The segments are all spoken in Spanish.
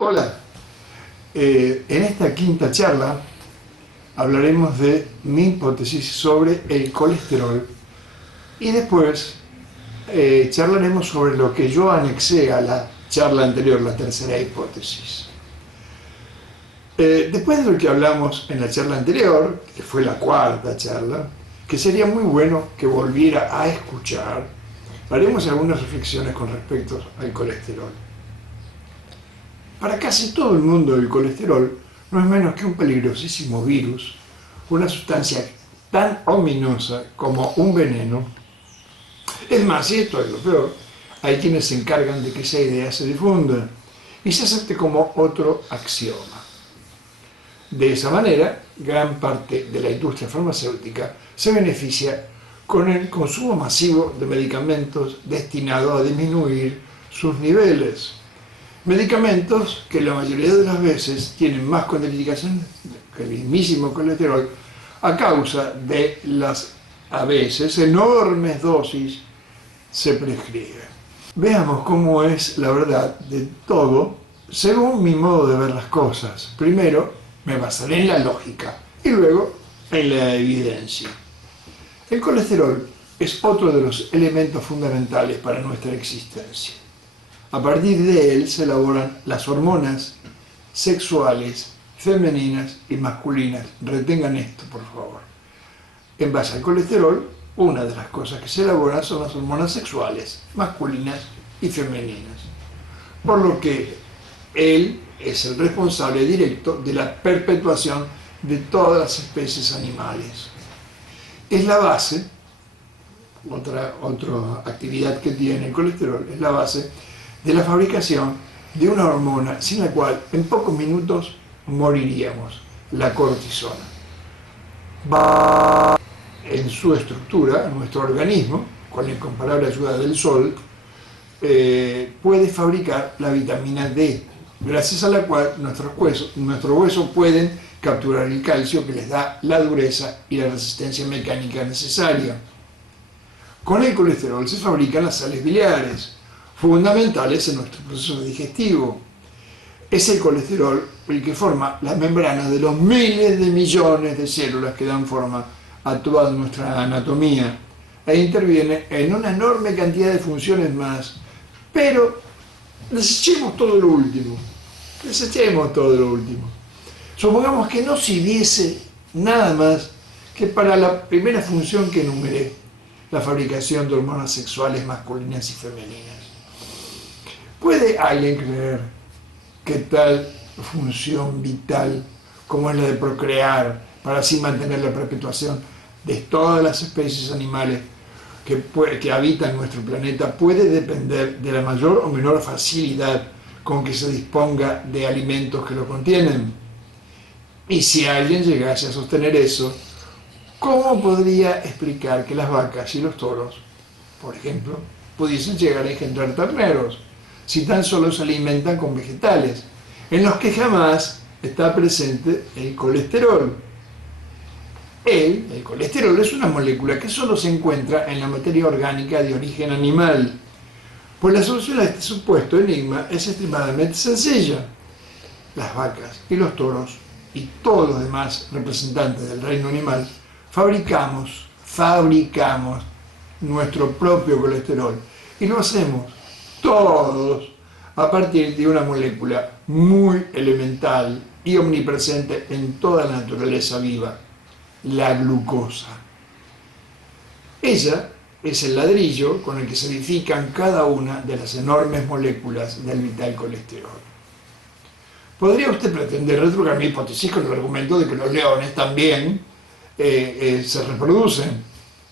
Hola, en esta quinta charla hablaremos de mi hipótesis sobre el colesterol y después charlaremos sobre lo que yo anexé a la charla anterior, la tercera hipótesis. Después de lo que hablamos en la charla anterior, que fue la cuarta charla, que sería muy bueno que volviera a escuchar, haremos algunas reflexiones con respecto al colesterol. Para casi todo el mundo el colesterol no es menos que un peligrosísimo virus, una sustancia tan ominosa como un veneno. Es más, y esto es lo peor, hay quienes se encargan de que esa idea se difunda y se acepte como otro axioma. De esa manera, gran parte de la industria farmacéutica se beneficia con el consumo masivo de medicamentos destinados a disminuir sus niveles. Medicamentos que la mayoría de las veces tienen más contraindicaciones que el mismísimo colesterol a causa de las, a veces, enormes dosis se prescriben. Veamos cómo es la verdad de todo según mi modo de ver las cosas. Primero me basaré en la lógica y luego en la evidencia. El colesterol es otro de los elementos fundamentales para nuestra existencia. A partir de él se elaboran las hormonas sexuales femeninas y masculinas. Retengan esto, por favor. En base al colesterol, una de las cosas que se elaboran son las hormonas sexuales masculinas y femeninas. Por lo que él es el responsable directo de la perpetuación de todas las especies animales. Es la base, otra actividad que tiene el colesterol, es la base de la fabricación de una hormona sin la cual en pocos minutos moriríamos, la cortisona. En su estructura, nuestro organismo, con la incomparable ayuda del sol, puede fabricar la vitamina D, gracias a la cual nuestros huesos pueden capturar el calcio que les da la dureza y la resistencia mecánica necesaria. Con el colesterol se fabrican las sales biliares, fundamentales en nuestro proceso digestivo. Es el colesterol el que forma las membranas de los miles de millones de células que dan forma a toda nuestra anatomía e interviene en una enorme cantidad de funciones más. Pero desechemos todo lo último. Supongamos que no sirviese nada más que para la primera función que enumeré, la fabricación de hormonas sexuales masculinas y femeninas. ¿Puede alguien creer que tal función vital como es la de procrear para así mantener la perpetuación de todas las especies animales que habitan nuestro planeta puede depender de la mayor o menor facilidad con que se disponga de alimentos que lo contienen? Y si alguien llegase a sostener eso, ¿cómo podría explicar que las vacas y los toros, por ejemplo, pudiesen llegar a engendrar terneros, si tan solo se alimentan con vegetales, en los que jamás está presente el colesterol? El colesterol es una molécula que solo se encuentra en la materia orgánica de origen animal. Pues la solución a este supuesto enigma es extremadamente sencilla. Las vacas y los toros y todos los demás representantes del reino animal fabricamos nuestro propio colesterol y lo hacemos todos a partir de una molécula muy elemental y omnipresente en toda la naturaleza viva, la glucosa. Ella es el ladrillo con el que se edifican cada una de las enormes moléculas del vital colesterol. ¿Podría usted pretender retrucar mi hipótesis con el argumento de que los leones también se reproducen?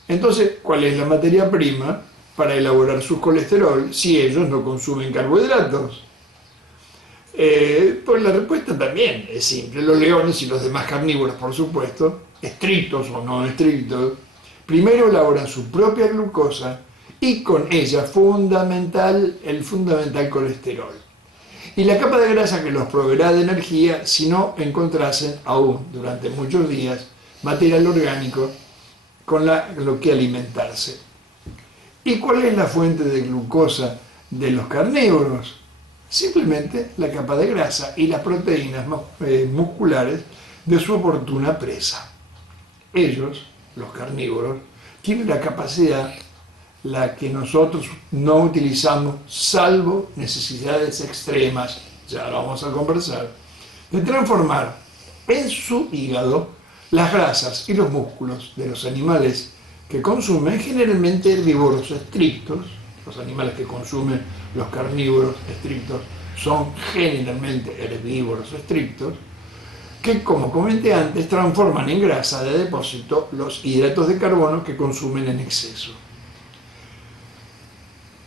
Entonces, ¿cuál es la materia prima para elaborar su colesterol si ellos no consumen carbohidratos? Pues la respuesta también es simple. Los leones y los demás carnívoros, por supuesto, estrictos o no estrictos, primero elaboran su propia glucosa y con ella el fundamental colesterol. Y la capa de grasa que los proveerá de energía si no encontrasen aún durante muchos días material orgánico con lo que alimentarse. ¿Y cuál es la fuente de glucosa de los carnívoros? simplemente la capa de grasa y las proteínas musculares de su oportuna presa. Ellos, los carnívoros, tienen la capacidad, la que nosotros no utilizamos salvo necesidades extremas, ya lo vamos a conversar, de transformar en su hígado las grasas y los músculos de los animales que consumen, generalmente herbívoros estrictos. Los animales que consumen los carnívoros estrictos son generalmente herbívoros estrictos, que, como comenté antes, transforman en grasa de depósito los hidratos de carbono que consumen en exceso.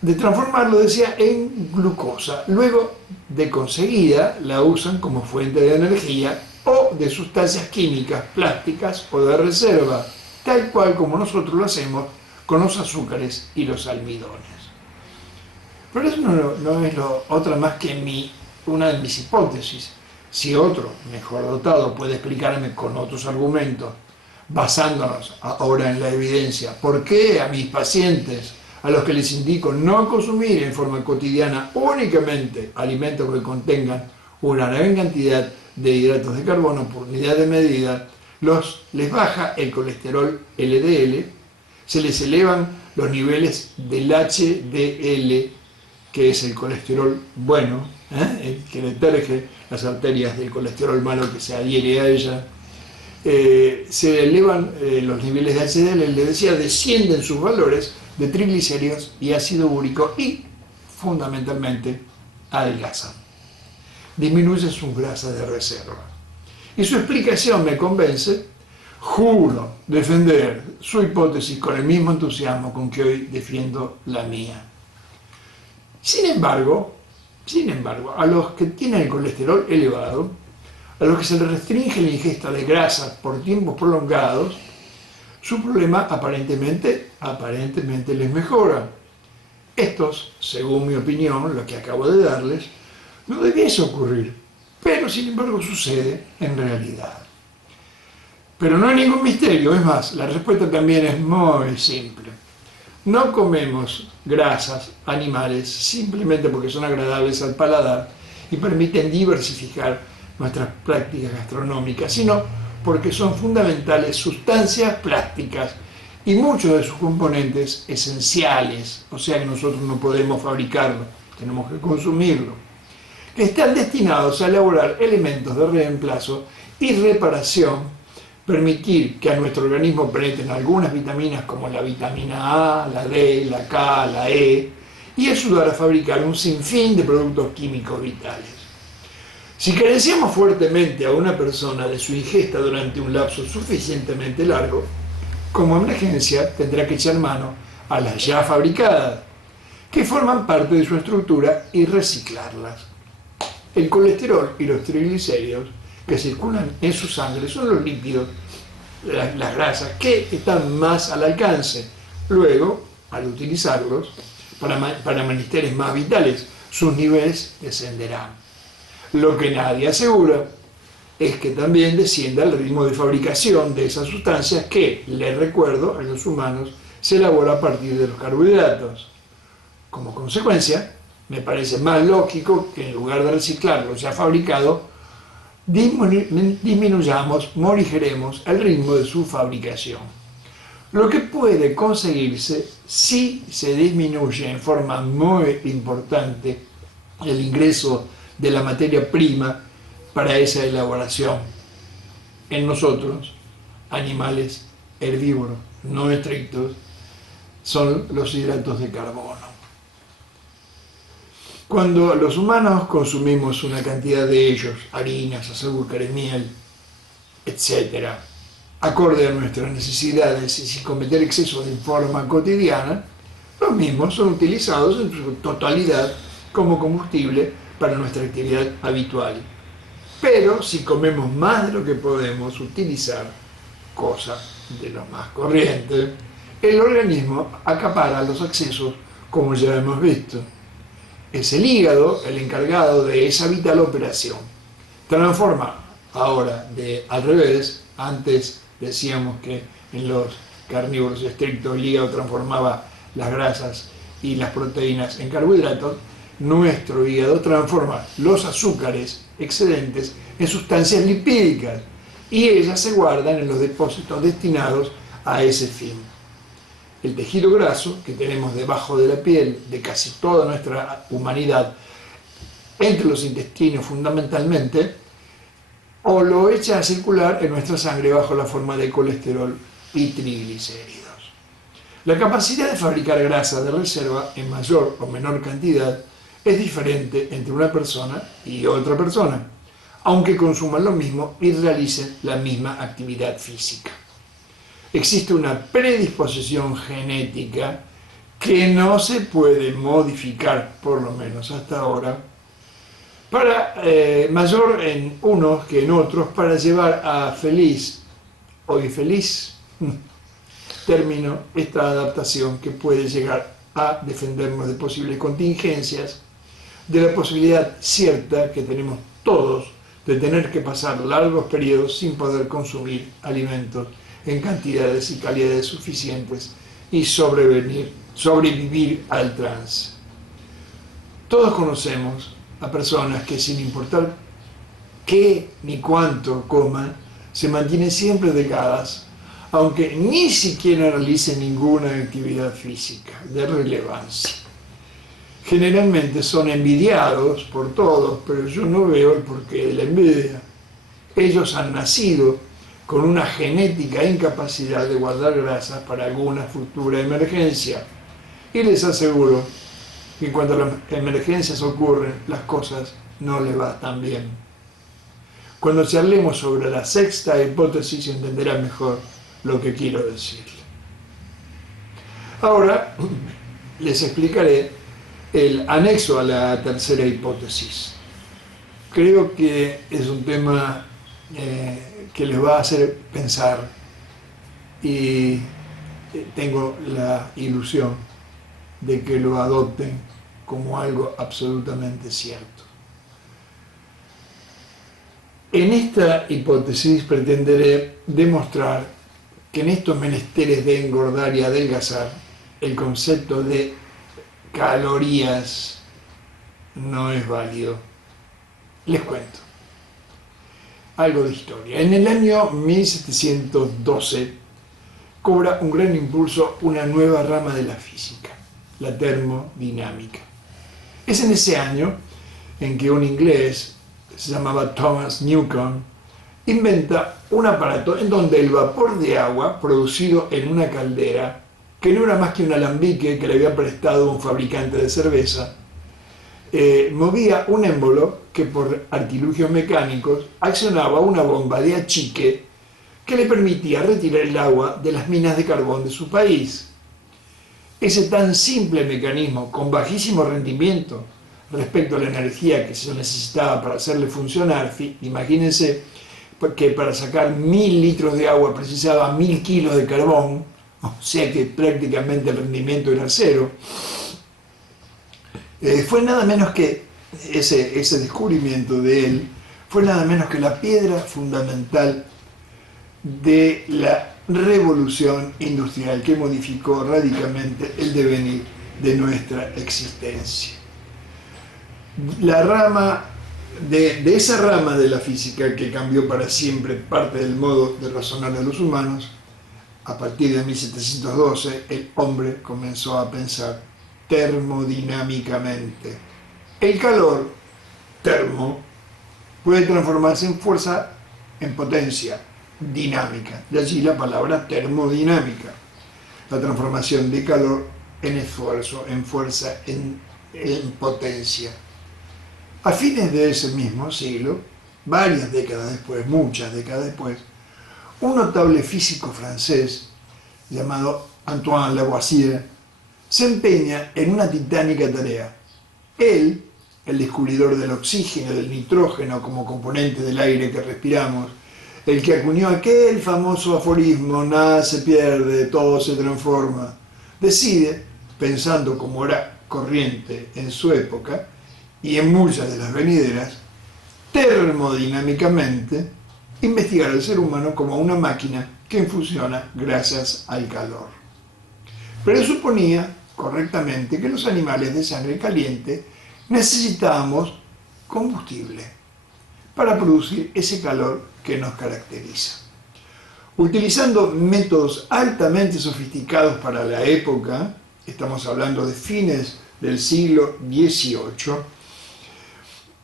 De transformarlo, decía, en glucosa. Luego de conseguida, la usan como fuente de energía o de sustancias químicas, plásticas o de reserva, tal cual como nosotros lo hacemos con los azúcares y los almidones. Pero eso no es otra más que una de mis hipótesis. Si otro, mejor dotado, puede explicarme con otros argumentos, basándonos ahora en la evidencia, por qué a mis pacientes, a los que les indico no consumir en forma cotidiana únicamente alimentos que contengan una gran cantidad de hidratos de carbono por unidad de medida, les baja el colesterol LDL, se les elevan los niveles del HDL, que es el colesterol bueno, el que deterge las arterias del colesterol malo que se adhiere a ella. Se elevan los niveles de HDL, les decía, descienden sus valores de triglicéridos y ácido úrico y, fundamentalmente, adelgazan. Disminuye su grasa de reserva. Y su explicación me convence. Juro defender su hipótesis con el mismo entusiasmo con que hoy defiendo la mía. Sin embargo, a los que tienen el colesterol elevado, a los que se les restringe la ingesta de grasas por tiempos prolongados, su problema aparentemente les mejora. Estos, según mi opinión, lo que acabo de darles, no debiese ocurrir, pero sin embargo sucede en realidad. Pero no hay ningún misterio, es más, la respuesta también es muy simple. No comemos grasas animales simplemente porque son agradables al paladar y permiten diversificar nuestras prácticas gastronómicas, sino porque son fundamentales sustancias plásticas y muchos de sus componentes esenciales, o sea que nosotros no podemos fabricarlo, tenemos que consumirlo, que están destinados a elaborar elementos de reemplazo y reparación, permitir que a nuestro organismo penetren algunas vitaminas como la vitamina A, la D, la K, la E, y ayudar a fabricar un sinfín de productos químicos vitales. Si carenciamos fuertemente a una persona de su ingesta durante un lapso suficientemente largo, como emergencia tendrá que echar mano a las ya fabricadas, que forman parte de su estructura, y reciclarlas. El colesterol y los triglicéridos que circulan en su sangre son los lípidos, las grasas, que están más al alcance. Luego, al utilizarlos para menesteres más vitales, sus niveles descenderán. Lo que nadie asegura es que también descienda el ritmo de fabricación de esas sustancias que, les recuerdo, en los humanos se elabora a partir de los carbohidratos. Como consecuencia, me parece más lógico que en lugar de reciclar lo ya fabricado, disminuyamos, morigeremos el ritmo de su fabricación. Lo que puede conseguirse si se disminuye en forma muy importante el ingreso de la materia prima para esa elaboración en nosotros, animales herbívoros no estrictos, son los hidratos de carbono. Cuando los humanos consumimos una cantidad de ellos, harinas, azúcares, miel, etc., acorde a nuestras necesidades y sin cometer excesos de forma cotidiana, los mismos son utilizados en su totalidad como combustible para nuestra actividad habitual. Pero si comemos más de lo que podemos utilizar, cosa de lo más corriente, el organismo acapara los excesos, como ya hemos visto. Es el hígado el encargado de esa vital operación. Transforma ahora al revés. Antes decíamos que en los carnívoros estrictos el hígado transformaba las grasas y las proteínas en carbohidratos. nuestro hígado transforma los azúcares excedentes en sustancias lipídicas y ellas se guardan en los depósitos destinados a ese fin. El tejido graso que tenemos debajo de la piel de casi toda nuestra humanidad, entre los intestinos fundamentalmente, o lo echa a circular en nuestra sangre bajo la forma de colesterol y triglicéridos. La capacidad de fabricar grasa de reserva en mayor o menor cantidad es diferente entre una persona y otra persona, aunque consuman lo mismo y realicen la misma actividad física. Existe una predisposición genética que no se puede modificar, por lo menos hasta ahora, para mayor en unos que en otros, para llevar a feliz o infeliz término esta adaptación que puede llegar a defendernos de posibles contingencias, de la posibilidad cierta que tenemos todos de tener que pasar largos periodos sin poder consumir alimentos en cantidades y calidades suficientes y sobrevivir al trance. Todos conocemos a personas que, sin importar qué ni cuánto coman, se mantienen siempre delgadas, aunque ni siquiera realicen ninguna actividad física de relevancia. Generalmente son envidiados por todos, pero yo no veo el porqué de la envidia. Ellos han nacido con una genética incapacidad de guardar grasas para alguna futura emergencia. Y les aseguro que cuando las emergencias ocurren, las cosas no les van tan bien. Cuando charlemos sobre la sexta hipótesis, entenderán mejor lo que quiero decir. Ahora les explicaré el anexo a la tercera hipótesis. Creo que es un tema que les va a hacer pensar y tengo la ilusión de que lo adopten como algo absolutamente cierto. En esta hipótesis pretenderé demostrar que en estos menesteres de engordar y adelgazar, el concepto de calorías no es válido. Les cuento algo de historia. En el año 1712 cobra un gran impulso una nueva rama de la física, la termodinámica. Es en ese año en que un inglés, se llamaba Thomas Newcomen, inventa un aparato en donde el vapor de agua producido en una caldera, que no era más que un alambique que le había prestado un fabricante de cerveza, movía un émbolo que por artilugios mecánicos accionaba una bomba de achique que le permitía retirar el agua de las minas de carbón de su país. Ese tan simple mecanismo, con bajísimo rendimiento respecto a la energía que se necesitaba para hacerle funcionar, imagínense que para sacar 1000 litros de agua precisaba 1000 kilos de carbón, o sea que prácticamente el rendimiento era cero. Fue nada menos que ese descubrimiento de él, fue nada menos que la piedra fundamental de la revolución industrial que modificó radicalmente el devenir de nuestra existencia. La rama de esa rama de la física que cambió para siempre parte del modo de razonar de los humanos, a partir de 1712 el hombre comenzó a pensar termodinámicamente. El calor, termo, puede transformarse en fuerza, en potencia dinámica, de allí la palabra termodinámica, la transformación de calor en esfuerzo, en fuerza, en potencia. A fines de ese mismo siglo, varias décadas después, muchas décadas después, un notable físico francés llamado Antoine Lavoisier se empeña en una titánica tarea. Él, el descubridor del oxígeno, del nitrógeno como componente del aire que respiramos, el que acuñó aquel famoso aforismo, nada se pierde, todo se transforma, decide, pensando como era corriente en su época y en muchas de las venideras, termodinámicamente, investigar al ser humano como una máquina que funciona gracias al calor. Pero suponía correctamente que los animales de sangre caliente necesitamos combustible para producir ese calor que nos caracteriza. Utilizando métodos altamente sofisticados para la época, estamos hablando de fines del siglo XVIII,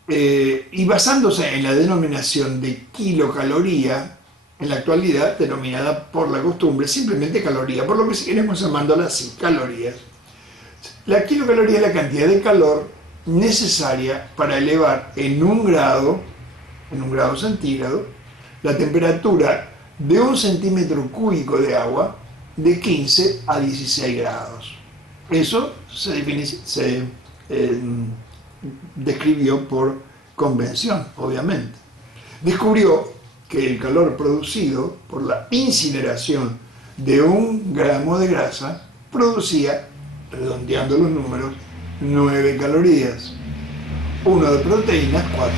y basándose en la denominación de kilocaloría, en la actualidad denominada por la costumbre simplemente caloría, por lo que seguiremos llamándola así, calorías. La kilocaloría es la cantidad de calor necesaria para elevar en un grado centígrado, la temperatura de 1 centímetro cúbico de agua de 15 a 16 grados. Eso se describió por convención, obviamente. Descubrió que el calor producido por la incineración de 1 gramo de grasa producía, redondeando los números, 9 calorías. 1 de proteínas, 4.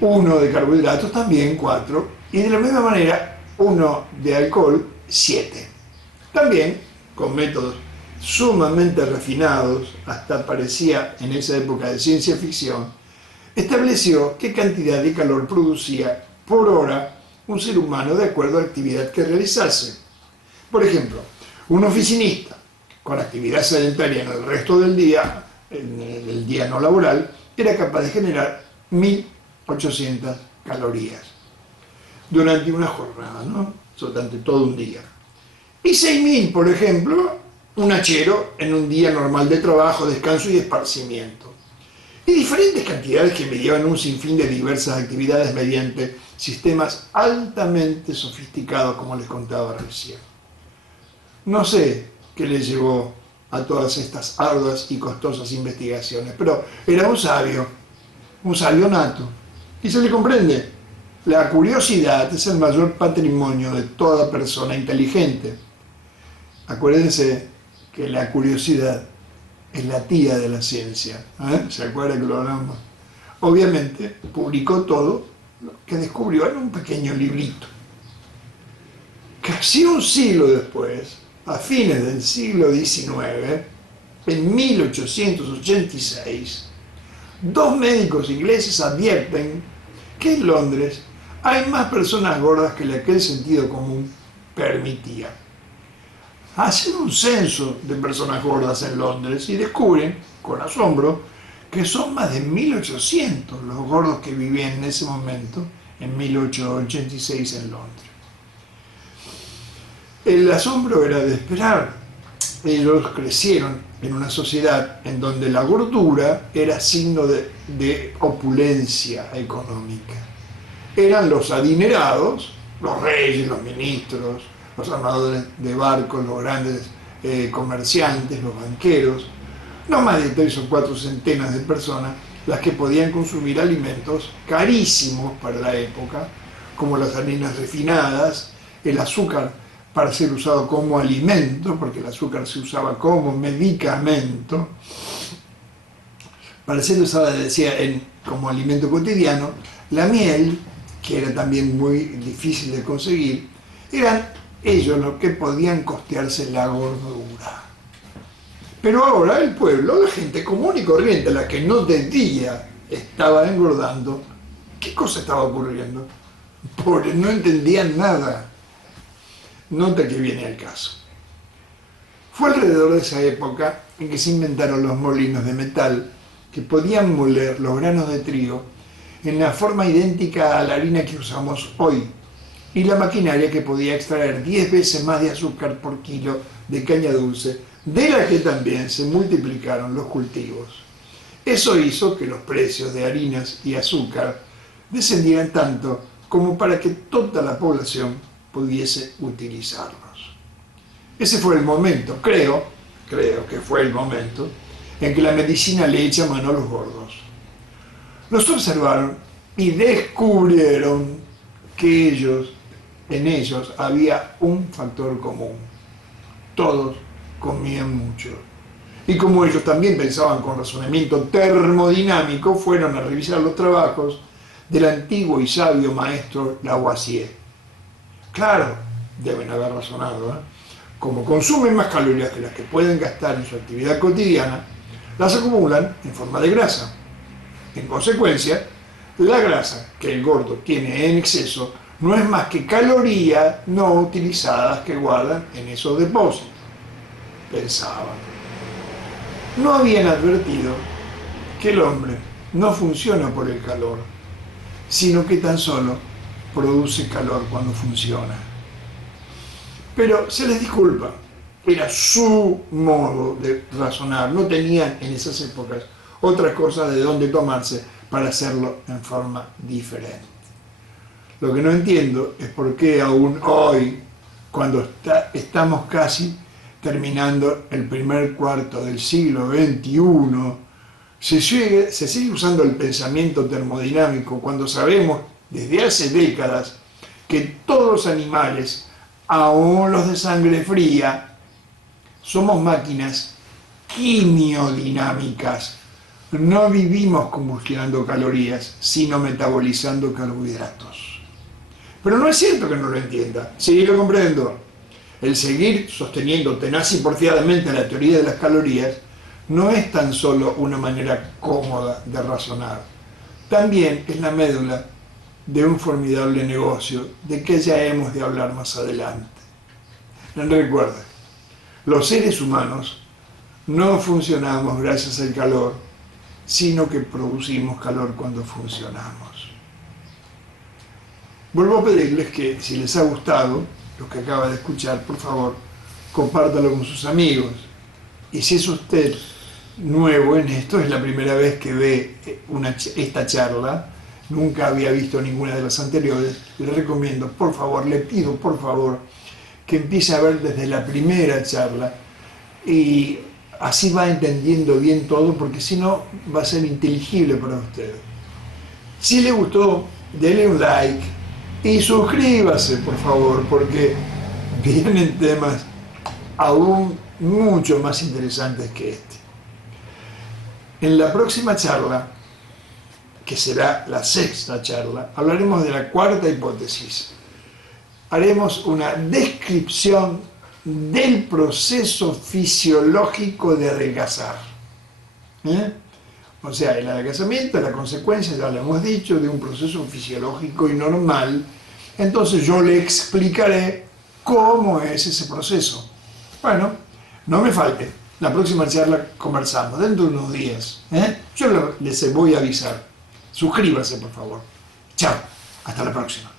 1 de carbohidratos, también 4. Y de la misma manera, 1 de alcohol, 7. También, con métodos sumamente refinados, hasta parecía en esa época de ciencia ficción, estableció qué cantidad de calor producía por hora un ser humano de acuerdo a la actividad que realizase. Por ejemplo, un oficinista con actividad sedentaria en el resto del día, en el día no laboral, era capaz de generar 1.800 calorías durante una jornada, ¿no? Durante todo un día. Y 6.000, por ejemplo, un hachero en un día normal de trabajo, descanso y esparcimiento. Y diferentes cantidades que medían un sinfín de diversas actividades mediante sistemas altamente sofisticados, como les contaba recién. No sé qué les llevó a todas estas arduas y costosas investigaciones, pero era un sabio nato. Y se le comprende. La curiosidad es el mayor patrimonio de toda persona inteligente. Acuérdense que la curiosidad es la tía de la ciencia. ¿Se acuerdan que lo hablamos? Obviamente publicó todo lo que descubrió en un pequeño librito. Casi un siglo después, a fines del siglo XIX, en 1886, 2 médicos ingleses advierten que en Londres hay más personas gordas que aquel sentido común permitía. Hacen un censo de personas gordas en Londres y descubren, con asombro, que son más de 1.800 los gordos que vivían en ese momento, en 1886 en Londres. El asombro era de esperar. Ellos crecieron en una sociedad en donde la gordura era signo de opulencia económica. Eran los adinerados, los reyes, los ministros, los armadores de barcos, los grandes comerciantes, los banqueros, no más de 3 o 4 centenas de personas las que podían consumir alimentos carísimos para la época, como las harinas refinadas, el azúcar para ser usado como alimento, porque el azúcar se usaba como medicamento, para ser usada, decía, como alimento cotidiano, la miel, que era también muy difícil de conseguir, eran ellos los que podían costearse la gordura. Pero ahora el pueblo, la gente común y corriente, la que no de día estaba engordando, ¿qué cosa estaba ocurriendo? Pobres, no entendían nada. Nota que viene al caso. Fue alrededor de esa época en que se inventaron los molinos de metal que podían moler los granos de trigo en la forma idéntica a la harina que usamos hoy, y la maquinaria que podía extraer 10 veces más de azúcar por kilo de caña dulce, de la que también se multiplicaron los cultivos. Eso hizo que los precios de harinas y azúcar descendieran tanto como para que toda la población pudiese utilizarlos. Ese fue el momento, creo que fue el momento, en que la medicina le echa mano a los gordos. Los observaron y descubrieron que en ellos había un factor común. Todos comían mucho. Y como ellos también pensaban con razonamiento termodinámico, fueron a revisar los trabajos del antiguo y sabio maestro Lavoisier. Claro, deben haber razonado, como consumen más calorías que las que pueden gastar en su actividad cotidiana, las acumulan en forma de grasa. En consecuencia, la grasa que el gordo tiene en exceso no es más que calorías no utilizadas que guardan en esos depósitos. Pensaban. No habían advertido que el hombre no funciona por el calor, sino que tan solo produce calor cuando funciona. Pero se les disculpa, era su modo de razonar, no tenían en esas épocas otra cosa de dónde tomarse para hacerlo en forma diferente. Lo que no entiendo es por qué aún hoy, cuando estamos casi terminando el primer cuarto del siglo XXI, se sigue usando el pensamiento termodinámico cuando sabemos desde hace décadas que todos los animales, aún los de sangre fría, somos máquinas quimiodinámicas. No vivimos combustionando calorías, sino metabolizando carbohidratos. Pero no es cierto que no lo entienda, sí lo comprendo. El seguir sosteniendo tenaz y porfiadamente la teoría de las calorías no es tan solo una manera cómoda de razonar, también es la médula de un formidable negocio de que ya hemos de hablar más adelante. Recuerda, los seres humanos no funcionamos gracias al calor, sino que producimos calor cuando funcionamos. Vuelvo a pedirles que si les ha gustado lo que acaba de escuchar, por favor, compártalo con sus amigos. Y si es usted nuevo en esto, es la primera vez que ve esta charla, nunca había visto ninguna de las anteriores, le recomiendo, por favor, le pido, por favor, que empiece a ver desde la primera charla y así va entendiendo bien todo, porque si no va a ser inteligible para usted. Si le gustó, dele un like y suscríbase, por favor, porque vienen temas aún mucho más interesantes que este. En la próxima charla, que será la sexta charla, hablaremos de la cuarta hipótesis. Haremos una descripción del proceso fisiológico de adelgazar. O sea, el adelgazamiento es la consecuencia, ya lo hemos dicho, de un proceso fisiológico y normal. Entonces yo le explicaré cómo es ese proceso. Bueno, no me falte. La próxima charla conversamos, dentro de unos días. Yo les voy a avisar. Suscríbase, por favor. Chao. Hasta la próxima.